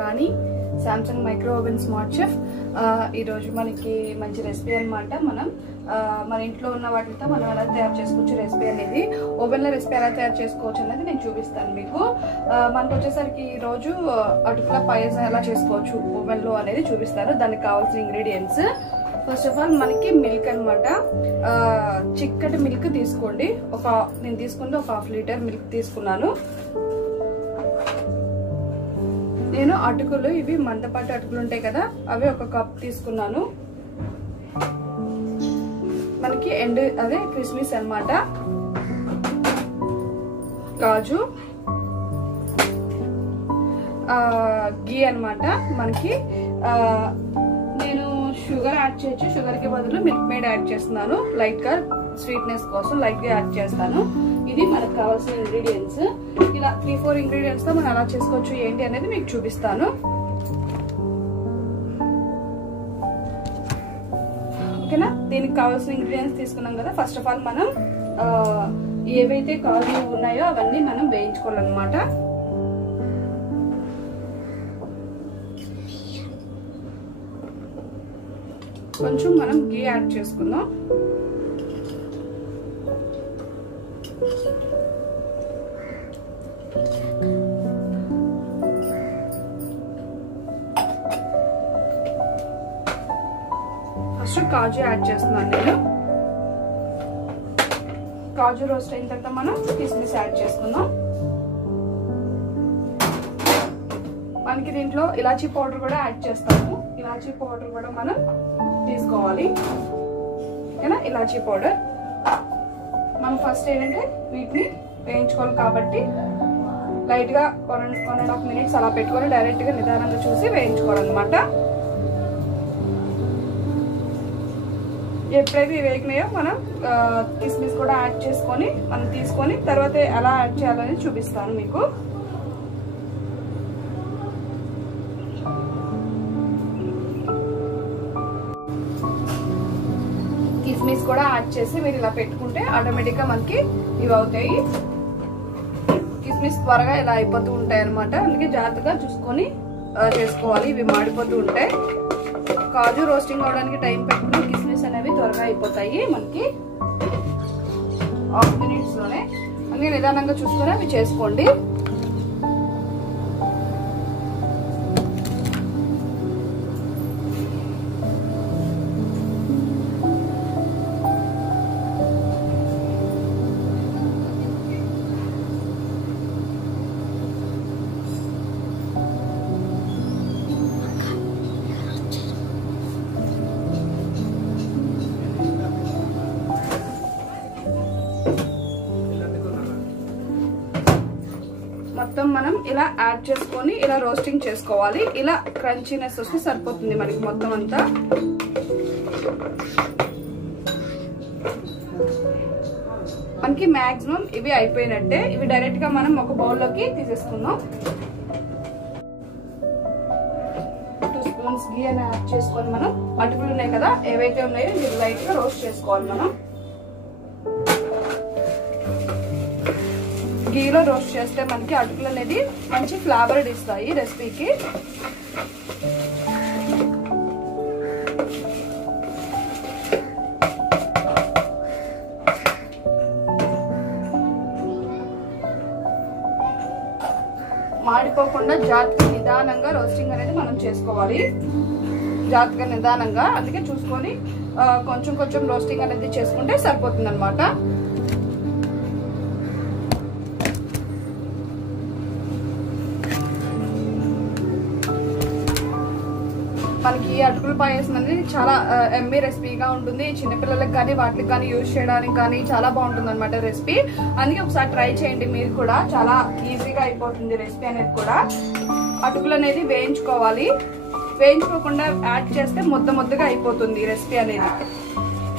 రాణి Samsung micro oven smart chef. ఈ రోజు మనకి మంచి రెసిపీ అన్నమాట. మనం మన ఇంట్లో ఉన్న వాటితో మనం ఎలా తయారు చేసుకోవచ్చు రెసిపీ అనేది, ఓవెన్లో రెసిపీ ఎలా తయారు చేసుకోవచ్చు అనేది నేను చూపిస్తాను మీకు. మనకు వచ్చేసరికి ఈ రోజు అటుకుల పాయసం ఎలా చేసుకోవచ్చు ఓవెన్లో అనేది చూపిస్తాను. దానికి కావాల్సిన ఇంగ్రీడియంట్స్ ఫస్ట్ ఆఫ్ ఆల్ మనకి మిల్క్ అనమాట. చిక్కటి మిల్క్ తీసుకోండి. నేను తీసుకుంటే ఒక 1/2 లీటర్ మిల్క్ తీసుకున్నాను. నేను అటుకులు, ఇవి మందపాటి అటుకులు ఉంటాయి కదా, అవి 1 కప్ తీసుకున్నాను. మనకి అదే కిస్మిస్ అన్నమాట, కాజు, గీ అన్నమాట. మనకి నేను షుగర్ యాడ్ చేయొచ్చు, షుగర్ కి బదులు మిల్క్ మేడ్ యాడ్ చేస్తున్నాను. లైట్ గా స్వీట్నెస్ కోసం లైట్ గా యాడ్ చేస్తాను. ఇది మనకు కావాల్సిన ఇంగ్రీడియంట్స్. ఇలా 3-4 ఇంగ్రీడియంట్స్ తో మనం ఎలా చేసుకోవచ్చు ఏంటి అనేది మీకు చూపిస్తాను. ఓకేనా? దీనికి కావాల్సిన ఇంగ్రీడియంట్స్ తీసుకున్నాం కదా. ఫస్ట్ ఆఫ్ ఆల్ మనం ఏవైతే కాజు ఉన్నాయో అవన్నీ మనం వేయించుకోవాలన్నమాట. కొంచెం మనం గీ యాడ్ చేసుకుందాం. ఫస్ట్ కాజు యాడ్ చేస్తున్నాను నేను. కాజు రోస్ట్ అయిన తర్వాత మనం కిస్మిస్ యాడ్ చేసుకుందాం. మనకి దీంట్లో ఇలాచీ పౌడర్ కూడా యాడ్ చేస్తాము. ఇలాచీ పౌడర్ కూడా మనం తీసుకోవాలి. ఓకేనా? ఇలాచీ పౌడర్ మనం ఫస్ట్ ఏంటంటే వీటిని వేయించుకోవాలి కాబట్టి లైట్ గా 1.5 minutes అలా పెట్టుకొని డైరెక్ట్ గా నిదానంగా చూసి వేయించుకోవాలన్నమాట. ఎప్పుడైతే వేగినాయో మనం కిస్మిస్ కూడా యాడ్ చేసుకొని మనం తీసుకొని తర్వాత ఎలా యాడ్ చేయాలని చూపిస్తాను మీకు. కిస్మిస్ కూడా యాడ్ చేసి మీరు ఇలా పెట్టుకుంటే ఆటోమేటిక్ గా మనకి ఇవి అవుతాయి. కిస్మిస్ త్వరగా ఇలా అయిపోతూ ఉంటాయి అనమాట. అందుకే జాగ్రత్తగా చూసుకొని చేసుకోవాలి, ఇవి మాడిపోతూ ఉంటాయి. కాజు రోస్టింగ్ అవడానికి టైం పెట్టుకుని కిస్మిస్ అనేవి త్వరగా అయిపోతాయి మనకి 1/2 minutes లోనే. అందుకే నిదానంగా చూసుకొని అవి చేసుకోండి. మొత్తం మనం ఇలా యాడ్ చేసుకొని ఇలా రోస్టింగ్ చేసుకోవాలి. ఇలా క్రంచీనెస్ వస్తే సరిపోతుంది మనకి మొత్తం అంతా. మనకి మాక్సిమం ఇవి అయిపోయినట్టే. ఇవి డైరెక్ట్ గా మనం ఒక బౌల్లోకి తీసేసుకుందాం. 2 స్పూన్స్ గీ అని యాడ్ చేసుకొని మనం అటుకులు ఉన్నాయి కదా ఏవైతే ఉన్నాయో ఇది లైట్ గా రోస్ట్ చేసుకోవాలి మనం. గీలో రోస్ట్ చేస్తే మనకి అటుకులు అనేది మంచి ఫ్లేవర్ ఇస్తాయి రెసిపీకి. మాడిపోకుండా జాగ్రత్తగా నిదానంగా రోస్టింగ్ అనేది మనం చేసుకోవాలి. జాగ్రత్తగా నిదానంగా, అందుకే చూసుకొని కొంచెం కొంచెం రోస్టింగ్ అనేది చేసుకుంటే సరిపోతుంది అనమాట. మనకి అటుకుల పాయసం అనేది చాలా ఎమ్మీ రెసిపీగా ఉంటుంది. చిన్నపిల్లలకు కానీ వాటికి కానీ యూజ్ చేయడానికి కానీ చాలా బాగుంటుంది అనమాట రెసిపీ. అందుకే ఒకసారి ట్రై చేయండి మీరు కూడా. చాలా ఈజీగా అయిపోతుంది రెసిపీ అనేది కూడా. అటుకులు అనేది వేయించుకోవాలి. వేయించుకోకుండా యాడ్ చేస్తే ముద్దగా అయిపోతుంది రెసిపీ అనేది.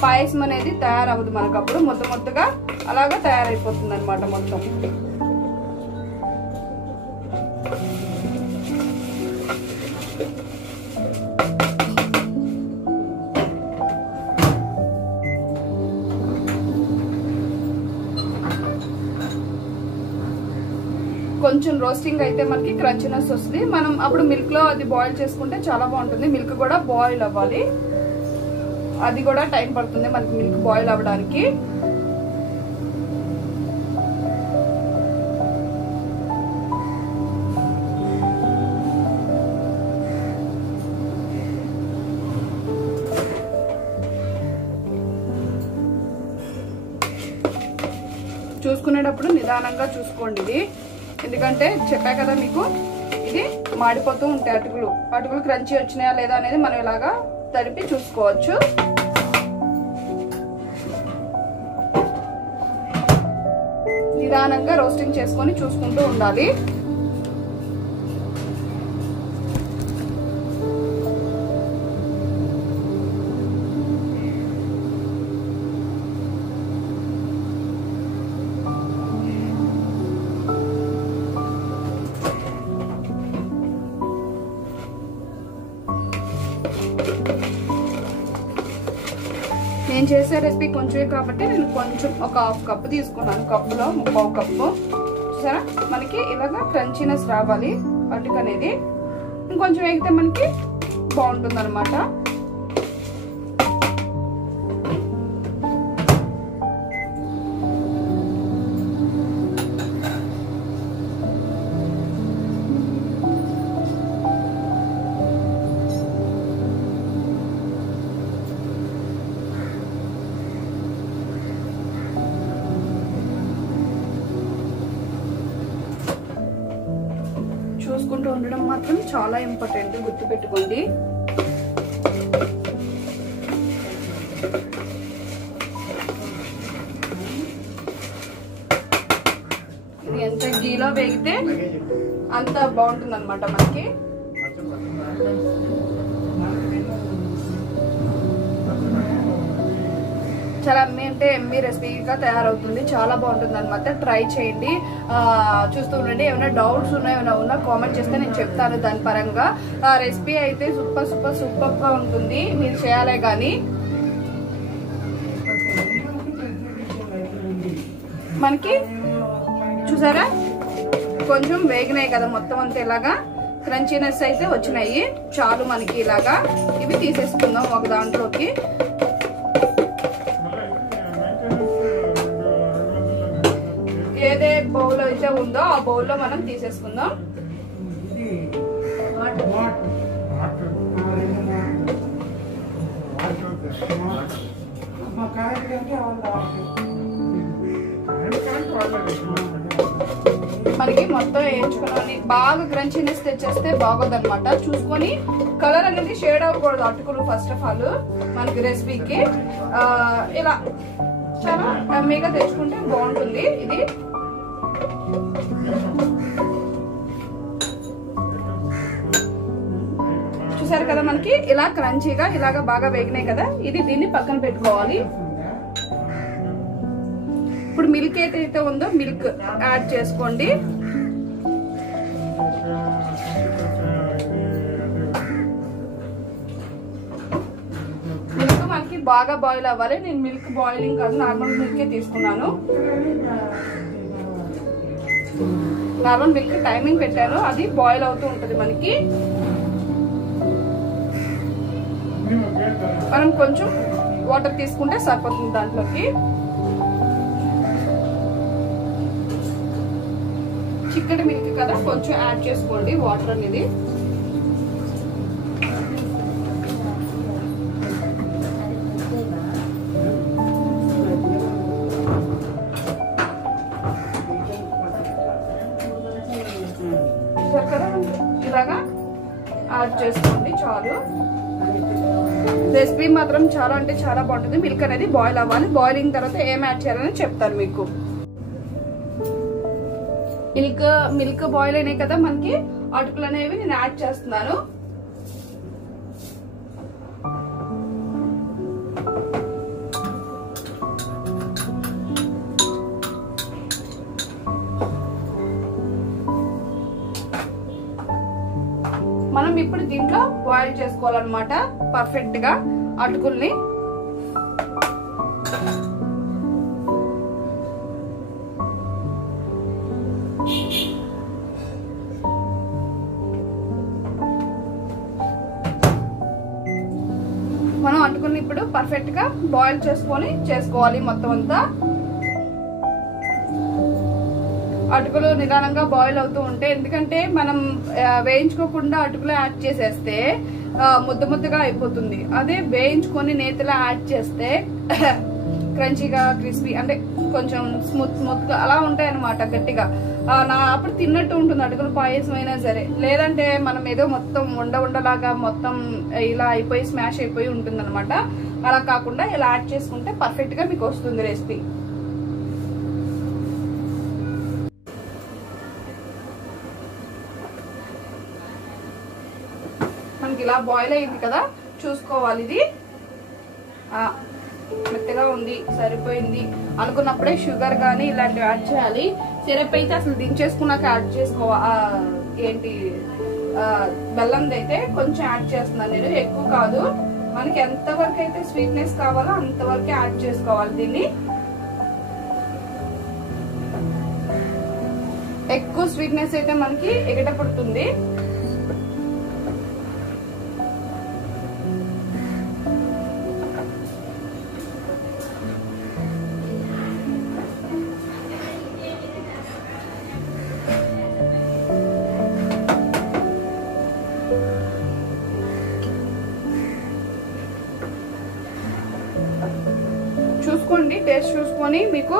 పాయసం అనేది తయారవ్వదు మనకు. అప్పుడు ముద్దగా అలాగా తయారైపోతుంది అనమాట మొత్తం. కొంచెం రోస్టింగ్ అయితే మనకి క్రంచినెస్ వస్తుంది. మనం అప్పుడు మిల్క్ లో అది బాయిల్ చేసుకుంటే చాలా బాగుంటుంది. మిల్క్ కూడా బాయిల్ అవ్వాలి, అది కూడా టైం పడుతుంది మనకి మిల్క్ బాయిల్ అవ్వడానికి. చూసుకునేటప్పుడు నిదానంగా చూసుకోండి ఇది, ఎందుకంటే చెప్పా కదా మీకు ఇది మాడిపోతూ ఉంటాయి. అటుకులు క్రంచీ వచ్చినాయా లేదా అనేది మనం ఇలాగా తడిపి చూసుకోవచ్చు. నిదానంగా రోస్టింగ్ చేసుకొని చూసుకుంటూ ఉండాలి. నేను చేసే రెసిపీ కొంచెమే కాబట్టి నేను కొంచెం ఒక హాఫ్ కప్ తీసుకున్నాను. కప్పులో 1/4 కప్పు. చూసారా మనకి ఇలాగా క్రంచీనెస్ రావాలి అటుకు అనేది. ఇంకొంచెం వేగితే మనకి బాగుంటుంది అనమాట. చూసుకుంటూ ఉండడం మాత్రం చాలా ఇంపార్టెంట్, గుర్తుపెట్టుకోండి. ఇది ఎంత గీలో వేగితే అంత బాగుంటుంది అనమాట మనకి. చాలా ఎమ్మి రెసిపీగా తయారవుతుంది, చాలా బాగుంటుంది అనమాట. ట్రై చేయండి, చూస్తూ ఉండండి. ఏమైనా డౌట్స్ ఉన్నా కామెంట్ చేస్తే నేను చెప్తాను దాని పరంగా. రెసిపీ అయితే సూపర్ గా ఉంటుంది, మీరు చేయాలే కానీ. మనకి చూసారా కొంచెం వేగినాయి కదా, మొత్తం అంతా ఇలాగా క్రంచీనెస్ అయితే వచ్చినాయి. చాలు మనకి ఇలాగా. ఇవి తీసేసుకుందాం ఒక దాంట్లోకి. ఏదే బౌల్ అయితే ఉందో ఆ బౌల్లో మనం తీసేసుకుందాం. మనకి మొత్తం వేయించుకుని బాగా క్రంచీనెస్ తెచ్చేస్తే బాగోదన్నమాట. చూసుకొని కలర్ అనేది షేడ్ అవ్వకూడదు అటుకులు ఫస్ట్ ఆఫ్ ఆల్ మనకి రెసిపీకి. ఇలా చాలా యమ్మీగా తెచ్చుకుంటే బాగుంటుంది ఇది. చూసారు కదా మనకి ఇలా క్రంచీగా ఇలాగా బాగా వేగినాయి కదా. ఇది దీన్ని పక్కన పెట్టుకోవాలి. ఇప్పుడు మిల్క్ ఏదైతే ఉందో మిల్క్ యాడ్ చేసుకోండి. మిల్క్ మనకి బాగా బాయిల్ అవ్వాలి. నేను మిల్క్ బాయిలింగ్ కాదు, నార్మల్ మిల్కే తీసుకున్నాను. నార్మల్ మిల్క్ టైమింగ్ పెట్టాను, అది బాయిల్ అవుతూ ఉంటుంది మనకి. మనం కొంచెం వాటర్ తీసుకుంటే సరిపోతుంది దాంట్లోకి. చిక్కటి మిల్క్ కదా, కొంచెం యాడ్ చేసుకోండి వాటర్ అనేది. ఇలాగా యాడ్ చేసుకోండి చాలు. రెసిపీ మాత్రం చాలా అంటే చాలా బాగుంటుంది. మిల్క్ అనేది బాయిల్ అవ్వాలి. బాయిలింగ్ తర్వాత ఏం యాడ్ చేయాలని చెప్తాను మీకు. మిల్క్ బాయిల్ అయినాయి కదా మనకి. అటుకులు అనేవి నేను యాడ్ చేస్తున్నాను. మనం ఇప్పుడు దీంట్లో బాయిల్ చేసుకోవాలన్నమాట పర్ఫెక్ట్ గా అటుకుల్ని. ఇప్పుడు పర్ఫెక్ట్ గా బాయిల్ చేసుకొని చేసుకోవాలి మొత్తం అంతా. అటుకులు నిదానంగా బాయిల్ అవుతూ ఉంటే, ఎందుకంటే మనం వేయించుకోకుండా అటుకులు యాడ్ చేసేస్తే ముద్ద ముద్దగా అయిపోతుంది. అదే వేయించుకొని నేతిలో యాడ్ చేస్తే క్రంచీగా క్రిస్పీ అంటే కొంచెం స్మూత్ గా అలా ఉంటాయి అనమాట, గట్టిగా. అప్పుడు తిన్నట్టు ఉంటుంది అటుకులు పాయసం అయినా సరే. లేదంటే మనం ఏదో మొత్తం ఉండలాగా మొత్తం ఇలా అయిపోయి స్మాష్ అయిపోయి ఉంటుంది అనమాట. అలా కాకుండా ఇలా యాడ్ చేసుకుంటే పర్ఫెక్ట్ గా మీకు వస్తుంది రెసిపీ. మనకి ఇలా బాయిల్ అయింది కదా, చూసుకోవాలి. ఇది మెత్తగా ఉంది, సరిపోయింది అనుకున్నప్పుడే షుగర్ కానీ ఇలాంటివి యాడ్ చేయాలి. సిరప్ అయితే అసలు దించేసుకున్నాక యాడ్ చేసుకోవాలి. బెల్లంది అయితే కొంచెం యాడ్ చేస్తున్నాను నేను, ఎక్కువ కాదు. మనకి ఎంతవరకు అయితే స్వీట్నెస్ కావాలో అంతవరకు యాడ్ చేసుకోవాలి. దీన్ని ఎక్కువ స్వీట్నెస్ అయితే మనకి ఎగట పడుతుంది. చూసుకోండి, టేస్ట్ చూసుకొని మీకు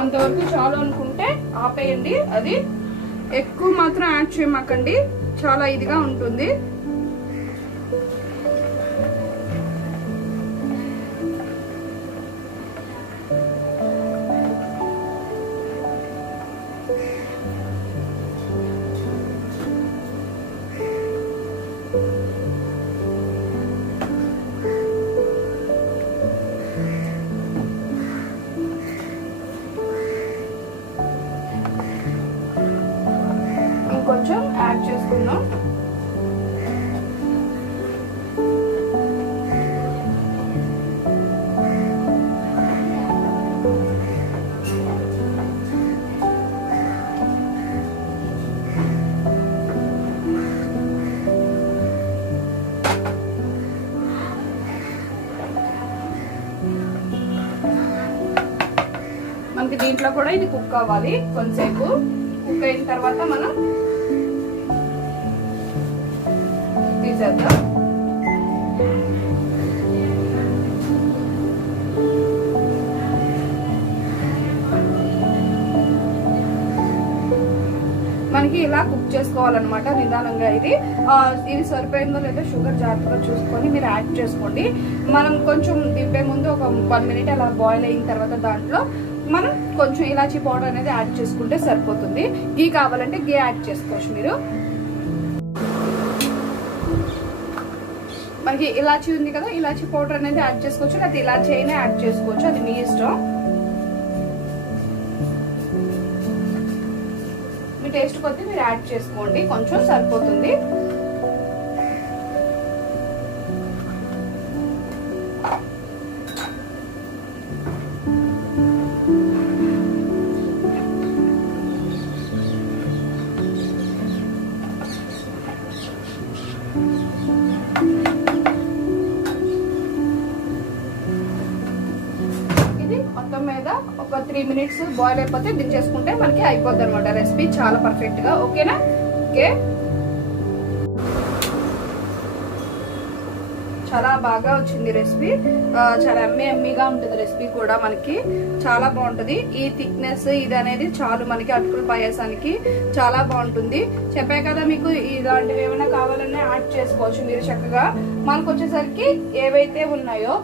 అంతవరకు చాలు అనుకుంటే ఆపేయండి. అది ఎక్కువ మాత్రం యాడ్ చేయమాకండి, చాలా ఇదిగా ఉంటుంది. కొంచెం యాడ్ చేసుకుందాం. మనకి దీంట్లో కూడా ఇది కుక్ అవ్వాలి. కొంతసేపు కుక్ అయిన తర్వాత మనం తీసేద్దాం. మనకి ఇలా కుక్ చేసుకోవాలన్నమాట నిదానంగా. ఇది సరిపోయిందో లేదో షుగర్ జాగ్రత్తగా చూసుకొని మీరు యాడ్ చేసుకోండి. మనం కొంచెం దింపే ముందు ఒక 1 మినిట్ అలా బాయిల్ అయిన తర్వాత దాంట్లో మనం కొంచెం ఇలాచీ పౌడర్ అనేది యాడ్ చేసుకుంటే సరిపోతుంది. గీ కావాలంటే గీ యాడ్ చేసుకోవచ్చు మీరు. మనకి ఇలాచీ ఉంది కదా, ఇలాచీ పౌడర్ అనేది యాడ్ చేసుకోవచ్చు, లేకపోతే ఇలాచీ అయినా యాడ్ చేసుకోవచ్చు, అది మీ ఇష్టం. మీ టేస్ట్ కొద్దీ మీరు యాడ్ చేసుకోండి, కొంచెం సరిపోతుంది. మొత్తం మీద ఒక 3 మినిట్స్ బాయిల్ అయిపోతే దించేసుకుంటే మనకి అయిపోద్ది అనమాట రెసిపీ, చాలా పర్ఫెక్ట్ గా. ఓకేనా? ఓకే, చాలా బాగా వచ్చింది రెసిపీ. చాలా ఎమ్మీగా ఉంటుంది రెసిపీ కూడా, మనకి చాలా బాగుంటది. ఈ థిక్నెస్ ఇది అనేది చాలు మనకి అటుకుల పాయసానికి, చాలా బాగుంటుంది. చెప్పే కదా మీకు, ఇలాంటివి ఏమైనా కావాలన్నా యాడ్ చేసుకోవచ్చు మీరు చక్కగా. మనకు వచ్చేసరికి ఏవైతే ఉన్నాయో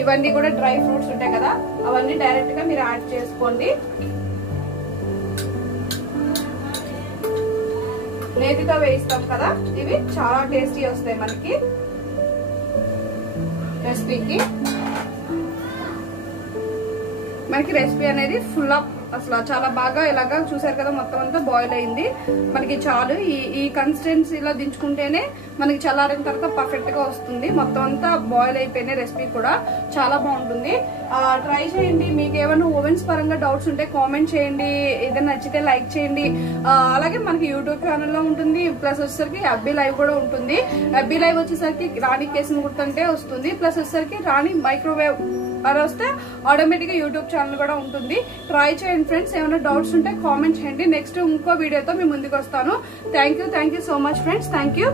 ఇవన్నీ కూడా డ్రై ఫ్రూట్స్ ఉంటాయి కదా, అవన్నీ డైరెక్ట్ గా మీరు యాడ్ చేసుకోండి. నేతితో వేయిస్తాం కదా, ఇవి చాలా టేస్టీ వస్తాయి మనకి రెసిపీకి. మనకి రెసిపీ అనేది ఫుల్ ఆఫ్ అసలు చాలా బాగా ఇలాగా చూసారు కదా, మొత్తం అంతా బాయిల్ అయింది. మనకి చాలు ఈ కన్సిస్టెన్సీలో దించుకుంటేనే మనకి చల్లారిన తర్వాత పర్ఫెక్ట్ గా వస్తుంది. మొత్తం అంతా బాయిల్ అయిపోయిన రెసిపీ కూడా చాలా బాగుంటుంది. ట్రై చేయండి. మీకు ఏమైనా ఓవెన్స్ పరంగా డౌట్స్ ఉంటే కామెంట్ చేయండి. ఏదైనా నచ్చితే లైక్ చేయండి. అలాగే మనకి యూట్యూబ్ ఛానల్లో ఉంటుంది, ప్లస్ వచ్చేసరికి FB లైవ్ కూడా ఉంటుంది. FB లైవ్ వచ్చేసరికి రాణి కేసును గుర్తుంటే వస్తుంది, ప్లస్ వచ్చేసరికి రాణి మైక్రోవేవ్ అలా వస్తే ఆటోమేటిక్ గా యూట్యూబ్ ఛానల్ కూడా ఉంటుంది. ట్రై చేయండి ఫ్రెండ్స్. ఏమైనా డౌట్స్ ఉంటే కామెంట్ చేయండి. నెక్స్ట్ ఇంకో వీడియోతో మీ ముందుకు వస్తాను. Thank you so much friends. Thank you.